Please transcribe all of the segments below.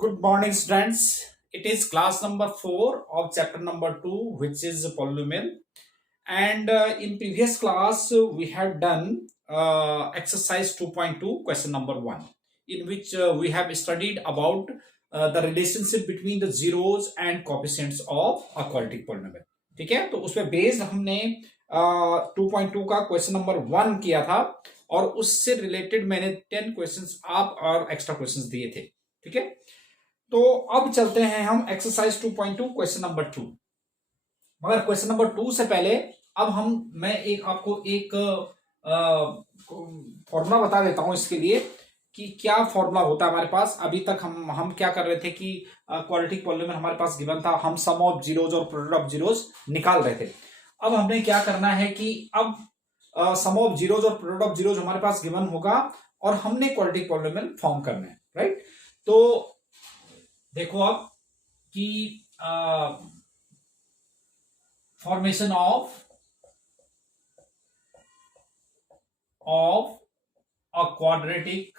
Good morning, students. It is class number 4 of chapter number 2, which is polynomial. And in previous class, we have done exercise 2.2, question number 1, in which we have studied about the relationship between the zeros and coefficients of a quadratic polynomial. ठीक है, तो उसमें based हमने 2.2 का question number 1 किया था और उससे रिलेटेड मैंने 10 क्वेश्चंस आप और एक्स्ट्रा क्वेश्चंस दिए थे. ठीक है, तो अब चलते हैं हम एक्सरसाइज 2.2 क्वेश्चन नंबर 2. मगर क्वेश्चन नंबर 2 से पहले अब मैं आपको एक फॉर्मूला बता देता हूं इसके लिए कि क्या फॉर्मूला होता है हमारे पास. अभी तक हम क्या कर रहे थे कि क्वाड्रेटिक पॉलीनोमियल हमारे पास गिवन था, हम सम ऑफ जीरोज और प्रोडक्ट ऑफ जीरोज निकाल रहे थे. अब हमने क्या करना है कि अब सम ऑफ जीरोज और प्रोडक्ट ऑफ जीरोज हमारे पास गिवन होगा और हमने क्वाड्रेटिक पॉलीनोमियल फॉर्म करना है. राइट, तो देखो अब कि formation of a quadratic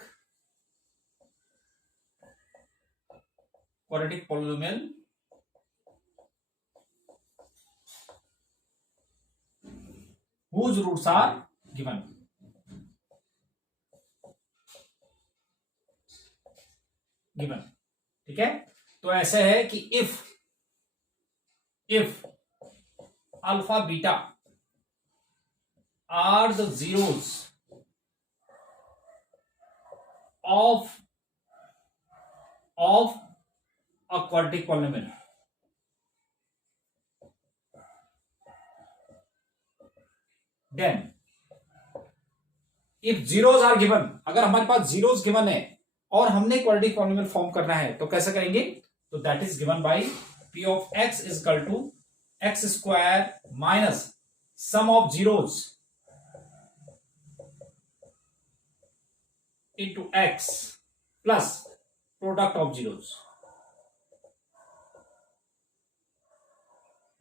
polynomial whose roots are given. ठीक है, तो ऐसे है कि if alpha beta are the zeros of a quadratic polynomial, then if zeros are given, अगर हमारे पास जीरोस गिवन है और हमने क्वाड्रेटिक पॉलीनोमियल फॉर्म करना है तो कैसे करेंगे. तो that is given by p of x is equal to x square minus sum of zeros into x plus product of zeros.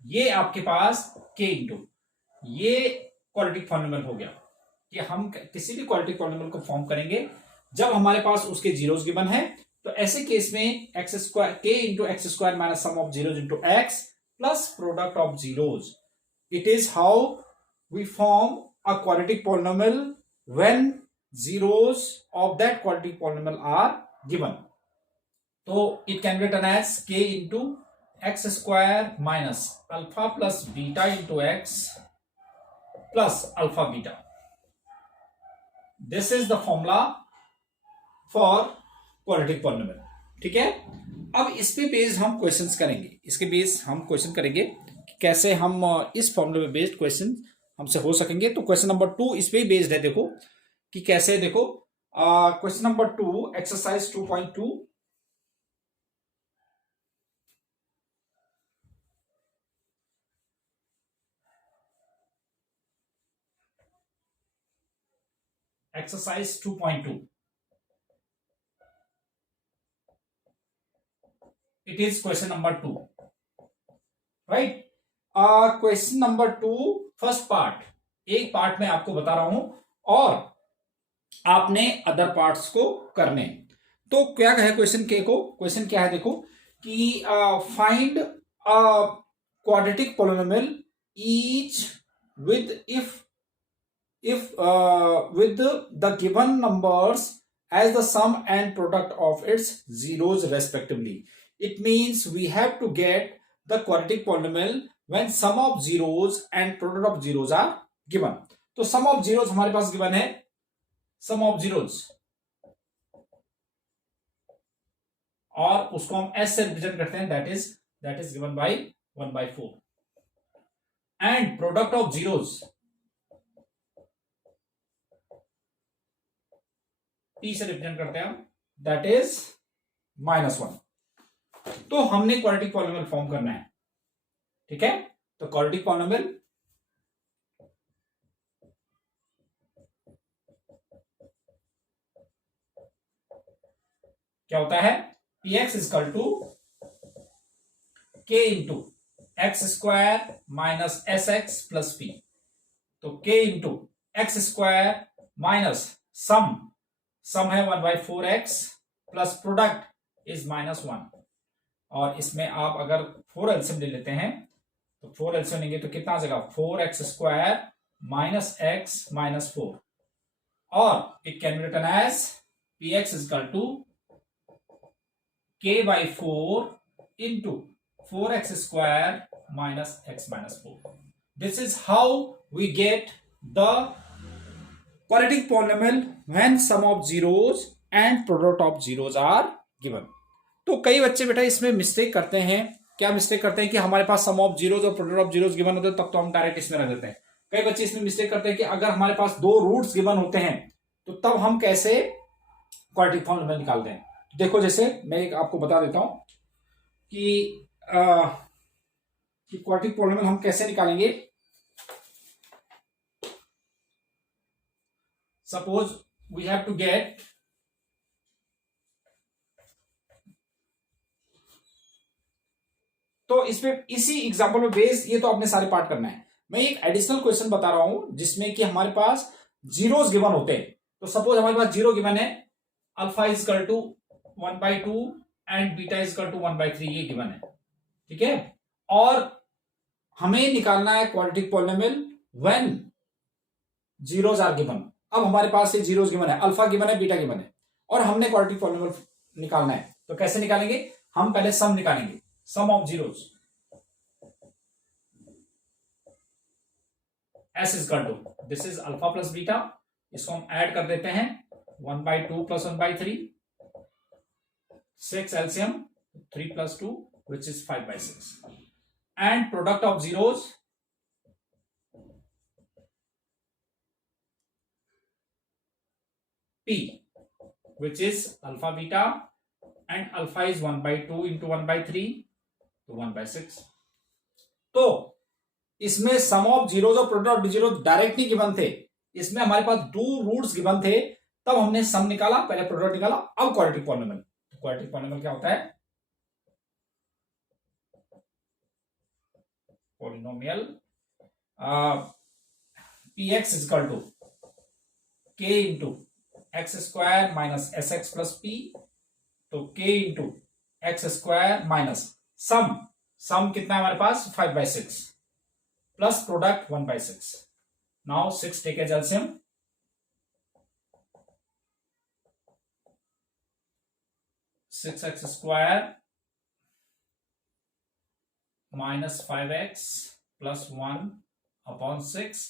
ये आपके पास k इंटू ये क्वाड्रेटिक पॉलीनोमियल हो गया कि हम किसी भी क्वाड्रेटिक पॉलीनोमियल को फॉर्म करेंगे जब हमारे पास उसके जीरोस गिवन है. तो ऐसे केस में x square k into x square minus sum of zeros into x plus product of zeros. It is how we form a quadratic polynomial when zeros of that quadratic polynomial are given. So it can be written as k into x square minus alpha plus beta into x plus alpha beta. This is the formula for quadratic polynomial. ठीक है, अब इस पे based हम questions करेंगे. इसके based हम question करेंगे कि कैसे हम इस फॉर्मूले पे बेस्ड क्वेश्चन हमसे हो सकेंगे. तो क्वेश्चन नंबर 2 इस पे बेस्ड है. देखो कि कैसे. देखो question number 2 exercise 2.2. Exercise 2.2. It is question number 2. Right, question number 2 first part, एक पार्ट में आपको बता रहा हूं और आपने अदर पार्ट्स को करने. तो क्या है क्वेश्चन के को. क्वेश्चन क्या है देखो कि find quadratic polynomial each with if with the given numbers as the sum and product of its zeros respectively. It means we have to get the quadratic polynomial when sum of zeros and product of zeros are given. तो sum of zeros हमारे पास given है, sum of zeros, और उसको हम s से represent करते हैं. that is given by 1/4. and product of zeros p से रिप्रेजेंट करते हैं हम, that is -1. तो हमने क्वाड्रेटिक पॉलीनोमियल फॉर्म करना है. ठीक है, तो क्वाड्रेटिक पॉलीनोमियल क्या होता है. px is equal to k into x square minus S x plus P. तो k into x square minus sum है 1/4x प्लस प्रोडक्ट इज -1, और इसमें आप अगर 4 एलसीएम ले लेते हैं तो 4 एलसीएम लेंगे तो कितना आ जाएगा 4x² माइनस x माइनस 4, और it can be written as px equal to k/4 into 4x² minus x minus 4. This is how we get the quadratic polynomial when sum of zeros and product of zeros are given. तो कई बच्चे बेटा इसमें mistake करते हैं। क्या mistake करते हैं कि हमारे पास सम ऑफ जीरोज और प्रोडक्ट ऑफ जीरोज गिवन होते हैं तब तो हम डायरेक्ट इसमें रख देते हैं। कई बच्चे इसमें मिस्टेक करते हैं कि अगर हमारे पास 2 रूट्स गिवन होते हैं तो तब हम कैसे क्वाड्रेटिक पॉलिनोमियल निकालते हैं। देखो जैसे मैं एक आपको बता देता हूं कि क्वाड्रेटिक पॉलिनोमियल हम कैसे निकालेंगे। Suppose we have to get तो इसमें इसी एग्जांपल में बेस्ड ये तो आपने सारे पार्ट करना है। मैं एक एडिशनल क्वेश्चन बता रहा हूं जिसमें कि हमारे पास जीरोस गिवन होते हैं। तो सपोज हमारे पास जीरो गिवन है, alpha is equal to 1/2 and beta is equal to 1/3, ये गिवन है, ठीक है। और हमें निकालना है quadratic polynomial when zeros are given. अब हमारे पास ये जीरोस गिवन है, अल्फा गिवन है, बीटा गिवन है, और हमने क्वाड्रेटिक पॉलिनोमियल निकालना है। तो कैसे निकालेंगे, हम पहले सम निकालेंगे, sum of zeros s is equal to, this is alpha plus beta, इसको हम ऐड कर देते हैं 1/2 plus 1/3, 6 LCM 3 plus 2 which is 5/6, and product of zeros p which is alpha beta, and alpha is 1/2 into 1/3 तो 1/6। तो इसमें सम of zeros और product of zero direct नहीं गिवन थे, इसमें हमारे पास 2 रूट्स गिवन थे, तब हमने सम निकाला, पहले प्रोडक्ट निकाला, अब क्वाड्रेटिक पॉलिनोमियल। क्वाड्रेटिक पॉलिनोमियल क्या होता है, polynomial px is equal to k into x² minus sx plus p, तो k into x² minus sum कितना है हमारे पास 5/6 plus product 1/6। Now 6 take as LCM, 6x² minus 5x plus 1/6,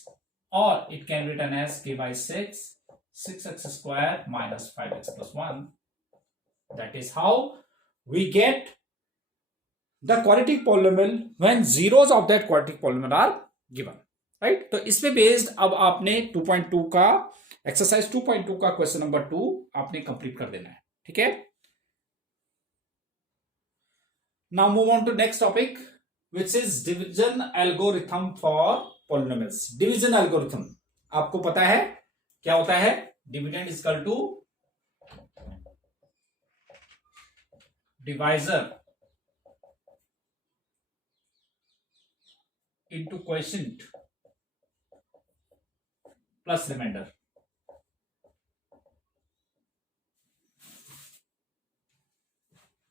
or it can be written as k/6, 6x² minus 5x plus 1. That is how we get the quadratic polynomial when zeros of that quadratic polynomial are given, right? तो इसमें based अब आपने 2.2 का exercise 2.2 का question number 2 आपने complete कर देना है, ठीक है। Now move on to next topic, which is division algorithm for polynomials. Division algorithm आपको पता है क्या होता है, dividend is equal to divisor into quotient plus remainder,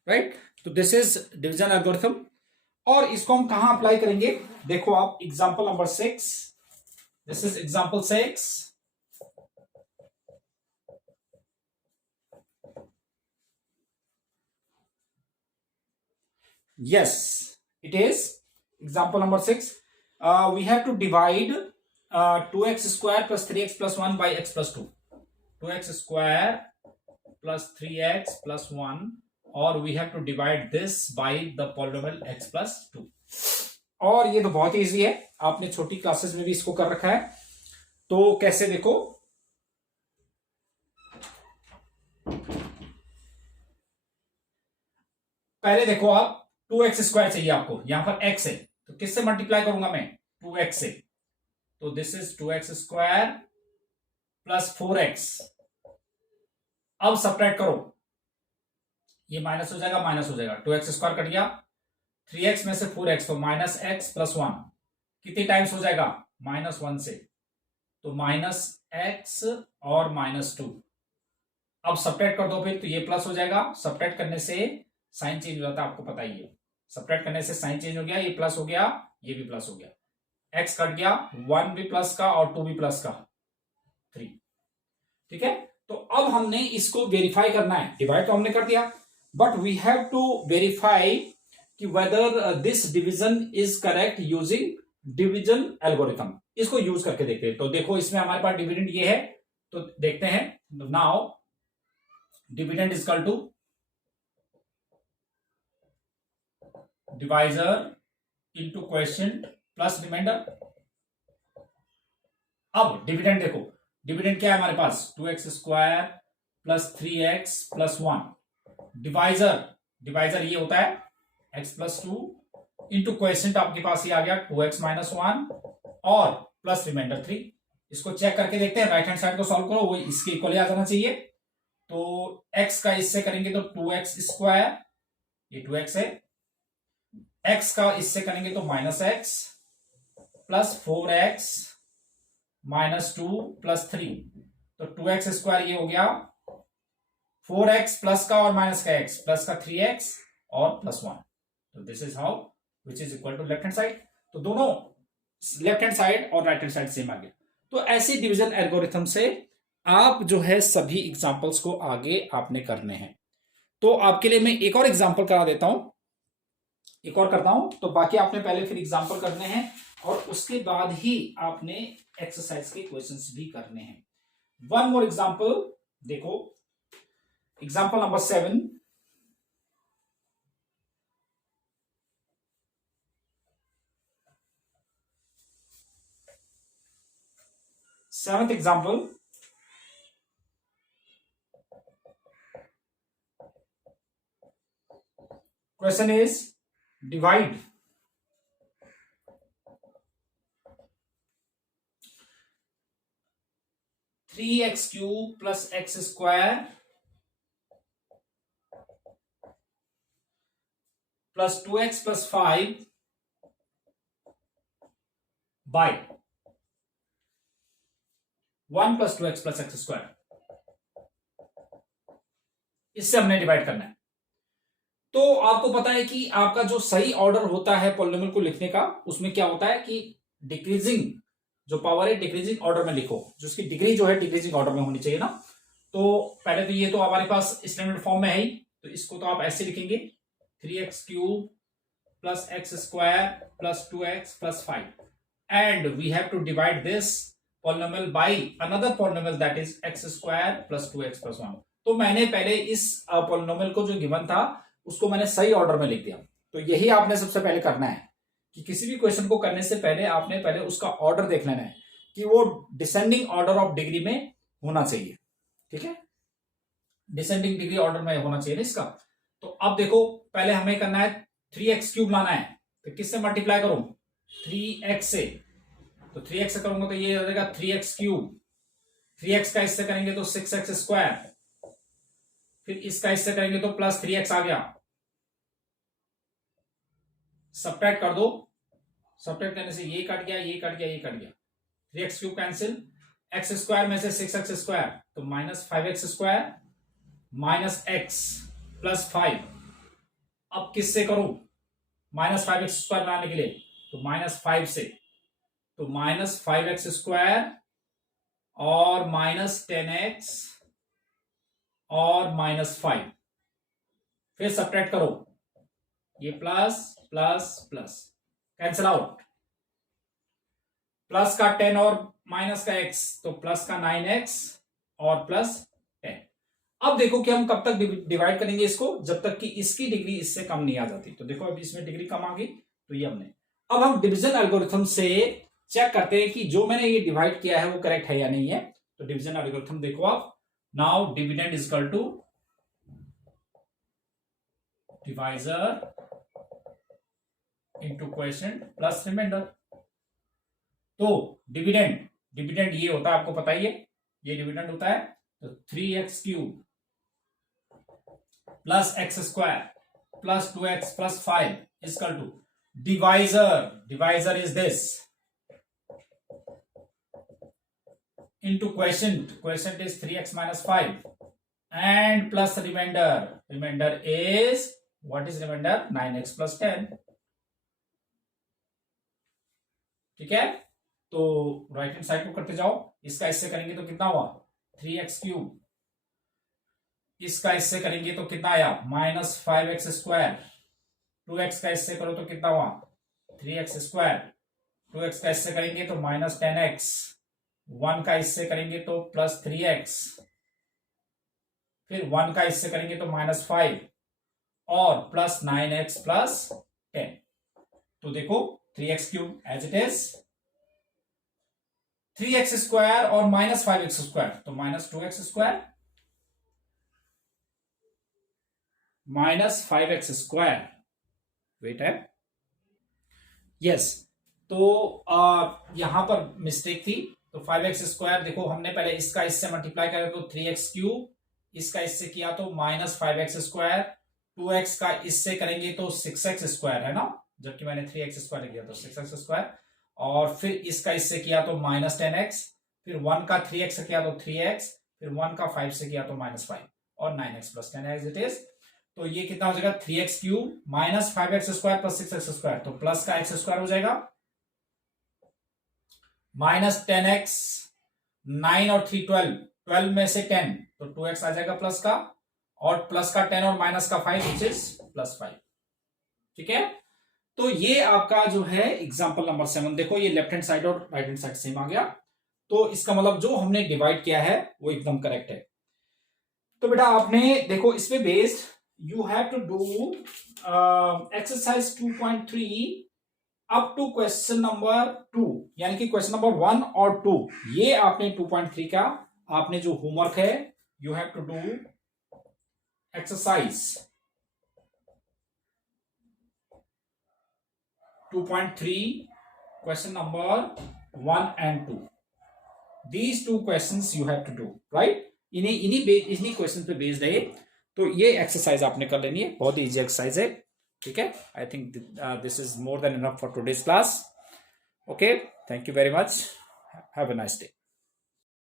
right. तो दिस इज डिवीजन एल्गोरिथम, और इसको हम कहां अप्लाई करेंगे, देखो आप example number 6, this is example 6। yes it is example number 6. We have to divide 2x² plus 3x plus 1 by x plus 2, 2x² plus 3x plus 1, or we have to divide this by the polynomial x plus 2. और ये तो बहुत easy है, आपने छोटी classes में भी इसको कर रखा है। तो कैसे, देखो पहले देखो आप 2x² चाहिए आपको, यहां पर x है तो किससे मल्टीप्लाई करूंगा मैं, 2x से, तो this is 2x² plus 4x। अब सब्ट्रैक्ट करो, ये माइनस हो जाएगा, माइनस हो जाएगा, 2x² कट गया, 3x में से 4x, तो माइनस x प्लस 1 कितनी टाइम्स हो जाएगा, -1 से, तो -x और -2, अब सब्ट्रैक्ट कर दो फिर, तो ये प्लस हो जाएगा। सब्ट्रैक्ट करने से साइन चेंज हो जाता है, आपको पता ही है। सब्ट्रैक्ट करने से साइन चेंज हो गया, ये प्लस हो गया, ये भी प्लस हो गया, एक्स कट गया, 1 भी प्लस का और 2 भी प्लस का, 3। ठीक है, तो अब हमने इसको वेरीफाई करना है। डिवाइड तो हमने कर दिया, but we have to verify कि whether this division is correct using division algorithm. इसको यूज करके देखते हैं। तो देखो इसमें हमारे पास डिविडेंड ये है, तो देखते हैं। Now dividend is equal to divisor into quotient plus remainder. अब डिविडेंड देखो, डिविडेंड क्या है हमारे पास, 2x square plus 3x plus 1। Divisor, divisor ये होता है x प्लस 2 इंटू क्वोशिएंट आपके पास ये आ गया 2x माइनस 1 और प्लस रिमाइंडर 3। इसको चेक करके देखते हैं, राइट हैंड साइड को सॉल्व करो, वो इसके इक्वल आ जाना चाहिए। तो x का इससे करेंगे तो 2x स्क्वायर, ये 2x है, x का इससे करेंगे तो minus x plus 4x minus 2 plus 3। तो 2x स्क्वायर ये हो गया 4x प्लस का और माइनस का x प्लस का 3x और प्लस 1। तो this is how which is equal to left hand side. तो दोनों लेफ्ट हैंड साइड और राइट हैंड साइड सेम आ गया। तो ऐसे डिवीजन एल्गोरिथम से आप जो है सभी एग्जांपल्स को आगे आपने करने हैं। तो आपके लिए मैं एक और एग्जांपल करा देता हूं, एक और करता हूं, तो बाकी आपने पहले फिर एग्जांपल करने हैं और उसके बाद ही आपने एक्सरसाइज के क्वेश्चंस भी करने हैं। वन मोर एग्जांपल देखो, example number 7। Seventh example, question is divide 3x cube plus x square plus 2x plus 5 by 1 plus 2x plus x square. इससे हमने डिवाइड करना है। तो आपको पता है कि आपका जो सही ऑर्डर होता है पॉलिनोमियल को लिखने का, उसमें क्या होता है कि डिक्रीजिंग जो पावर है डिक्रीजिंग ऑर्डर में लिखो, जो उसकी डिग्री जो है डिक्रीजिंग ऑर्डर में होनी चाहिए ना। तो पहले तो ये तो हमारे पास स्टैंडर्ड फॉर्म में है ही, तो इसको तो आप ऐसे लिखेंगे 3x cube plus x square plus 2x plus 5 and we have to divide this polynomial by another polynomial that is x square plus 2x plus 1। तो मैंने पहले इस पॉलिनोमियल को जो गिवन था उसको मैंने सही ऑर्डर में लिख दिया। तो यही आपने सबसे पहले करना है कि किसी भी क्वेश्चन को करने से पहले आपने पहले उसका ऑर्डर देख लेना है कि वो डिसेंडिंग ऑर्डर ऑफ डिग्री में होना चाहिए। ठीक है, डिसेंडिंग डिग्री ऑर्डर में होना चाहिए ना इसका। तो अब देखो पहले हमें करना है 3x क्यूब लाना है, तो किससे मल्टीप्लाई करूं, 3x से। तो 3x से करूंगा तो ये हो जाएगा 3x क्यूब, 3x का इससे करेंगे तो 6x स्क्वायर, फिर इसका इससे करेंगे तो प्लस 3x आ गया। सब्ट्रैक्ट कर दो, सब्ट्रैक्ट करने से ये कट गया, ये कट गया, ये कट गया, 3x cube cancel, x square में से 6x स्क्वायर तो minus 5x square minus x plus 5। अब किससे करूं, माइनस 5x स्क्वायर बनाने के लिए, तो माइनस 5 से, तो माइनस 5x स्क्वायर और माइनस 10x और माइनस 5, फिर सब्ट्रैक्ट करो, ये plus plus plus cancel out, plus का 10 और माइनस का x तो प्लस का 9x और प्लस 10। अब देखो कि हम कब तक डिवाइड करेंगे इसको, जब तक कि इसकी डिग्री इससे कम नहीं आ जाती। तो देखो अभी इसमें डिग्री कम आ गई, तो ये हमने, अब हम डिवीजन एल्गोरिथम से चेक करते हैं कि जो मैंने ये डिवाइड किया है वो करेक्ट है या नहीं है। तो डिवीजन एल्गोरिथम देखो आप, now dividend is equal to divisor into quotient plus remainder. तो डिविडेंड, डिविडेंड ये होता है आपको पता ही है, ये डिविडेंड होता है। तो 3x cube plus x square plus 2x plus 5 equal to divisor, divisor is this into quotient, quotient is 3x minus 5 and plus remainder is, what is remainder? 9x plus 10. ठीक है, तो राइट हैंड साइड को करते जाओ, इसका इससे करेंगे तो कितना हुआ 3x3, इसका इससे करेंगे तो कितना आया -5x², 2x का इससे करो तो कितना हुआ 3x², 2x का इससे करेंगे तो -10x, 1 का इससे करेंगे तो +3x, फिर 1 का इससे करेंगे तो -5 और +9x + 10। तो देखो 3x³ as it is, 3x² और -5x², तो -2x² -5x², वेट है, यस, तो यहां पर मिस्टेक थी, तो 5x² देखो हमने पहले इसका इससे मल्टीप्लाई करा तो 3x³, इसका इससे किया तो -5x², 2x का इससे करेंगे तो 6x² है ना, जबकि मैंने 3x² किया तो 6x², और फिर इसका इससे किया तो -10x, फिर 1 का 3x से किया तो 3x, फिर 1 का 5 से किया तो -5 और 9x + 10 एज इट इज। तो ये कितना हो जाएगा 3x³ -5x² + 6x², तो प्लस का x² हो जाएगा, -10x, 9 और 3 12, 12 में से 10 तो 2x आ जाएगा प्लस का, और प्लस का 10 और माइनस का 5 विच इज +5। ठीक है, तो ये आपका जो है एग्जांपल नंबर 7, देखो ये लेफ्ट हैंड साइड और राइट हैंड साइड सेम आ गया, तो इसका मतलब जो हमने डिवाइड किया है वो एकदम करेक्ट है। तो बेटा आपने देखो इसमें based you have to do exercise 2.3 up to question number 2, यानी कि क्वेश्चन नंबर 1 और 2, ये आपने 2.3 का आपने जो होमवर्क है you have to do exercise 2.3 question number 1 and 2, these two questions you have to do, right? इन्हीं क्वेश्चन पे बेस्ड है, तो ये एक्सरसाइज आपने कर लेनी है, बहुत ही इजी एक्सरसाइज है। ठीक है, I think this is more than enough for today's class. Okay, thank you very much, have a nice day.